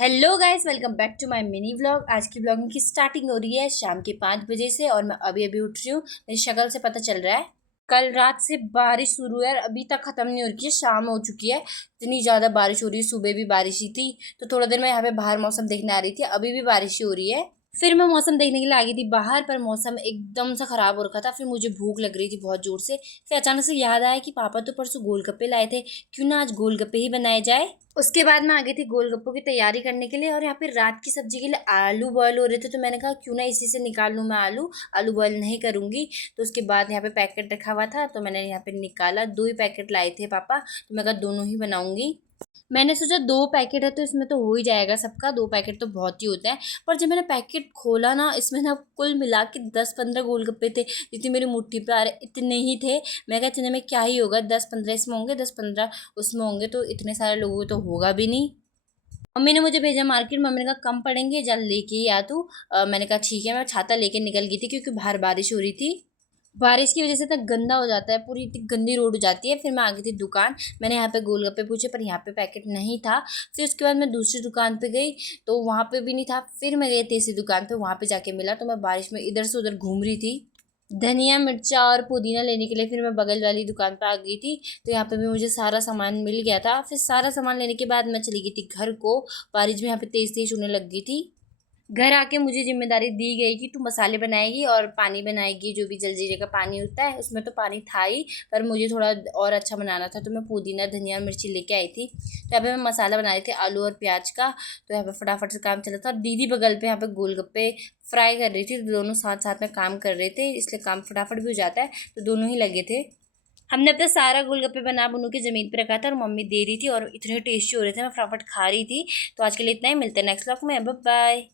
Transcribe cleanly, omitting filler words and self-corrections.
Hello guys, welcome back to my mini vlog. आज की vlogging की स्टार्टिंग हो रही है शाम के 5 बजे से और मैं अभी अभी उठ रही हूँ। मेरी शक्ल से पता चल रहा है कल रात से बारिश शुरू है और अभी तक खत्म नहीं हो रही है। शाम हो चुकी है, इतनी ज़्यादा बारिश हो रही है। सुबह भी बारिश ही थी तो थोड़ा देर मैं यहाँ पे बाहर मौसम देखने आ रही थी। अभी भी बारिश ही हो रही है। फिर मैं मौसम देखने के लिए आ गई थी बाहर, पर मौसम एकदम सा खराब हो रखा था। फिर मुझे भूख लग रही थी बहुत जोर से। फिर अचानक से याद आया कि पापा तो परसों गोलगप्पे लाए थे, क्यों ना आज गोलगप्पे ही बनाए जाए। उसके बाद मैं आ गई थी गोलगप्पों की तैयारी करने के लिए और यहाँ पे रात की सब्जी के लिए आलू बॉयल हो रहे थे, तो मैंने कहा क्यों ना इसी से निकाल लूँ मैं आलू। आलू बॉयल नहीं करूँगी। तो उसके बाद यहाँ पे पैकेट रखा हुआ था तो मैंने यहाँ पे निकाला। 2 ही पैकेट लाए थे पापा, तो मैं कहा दोनों ही बनाऊंगी। मैंने सोचा 2 पैकेट है तो इसमें तो हो ही जाएगा सबका। 2 पैकेट तो बहुत ही होता है। पर जब मैंने पैकेट खोला ना, इसमें ना कुल मिला के 10-15 गोलगप्पे थे, जितनी मेरी मुट्ठी पे आ रहे इतने ही थे। मैं कहा इतने में क्या ही होगा, 10-15 इसमें होंगे, 10-15 उसमें होंगे, तो इतने सारे लोगों को तो होगा भी नहीं। मम्मी ने मुझे भेजा मार्केट। मम्मी ने कहा कम पड़ेंगे, जल लेके ही आ तू। मैंने कहा ठीक है। मैं छाता लेके निकल गई थी क्योंकि बाहर बारिश हो रही थी। बारिश की वजह से इतना गंदा हो जाता है, पूरी इतनी गंदी रोड हो जाती है। फिर मैं आ गई थी दुकान। मैंने यहाँ पे गोलगप्पे पूछे पर यहाँ पे पैकेट नहीं था। फिर उसके बाद मैं दूसरी दुकान पे गई तो वहाँ पे भी नहीं था। फिर मैं गई तीसरी दुकान पे, वहाँ पे जाके मिला। तो मैं बारिश में इधर से उधर घूम रही थी धनिया मिर्चा और पुदीना लेने के लिए। फिर मैं बगल वाली दुकान पे आ गई थी तो यहाँ पे भी मुझे सारा सामान मिल गया था। फिर सारा सामान लेने के बाद मैं चली गई थी घर को। बारिश भी यहाँ पे तेज तेज होने लग गई थी। घर आके मुझे जिम्मेदारी दी गई कि तू मसाले बनाएगी और पानी बनाएगी। जो भी जलजीरे का पानी होता है उसमें तो पानी था ही, पर मुझे थोड़ा और अच्छा बनाना था तो मैं पुदीना धनिया और मिर्ची लेके आई थी। तो यहाँ पे मैं मसाला बना रही थी आलू और प्याज का। तो यहाँ पे फटाफट से काम चला था और दीदी बगल पे यहाँ पे गोलगप्पे फ्राई कर रही थी। तो दोनों साथ साथ में काम कर रहे थे, इसलिए काम फटाफट भी हो जाता है। तो दोनों ही लगे थे। हमने अपना सारा गोलगप्पे बना बनू के ज़मीन पे रखा था और मम्मी दे रही थी और इतने टेस्टी हो रहे थे, मैं फटाफट खा रही थी। तो आज के लिए इतना ही, मिलते हैं नेक्स्ट व्लॉग में। Bye bye.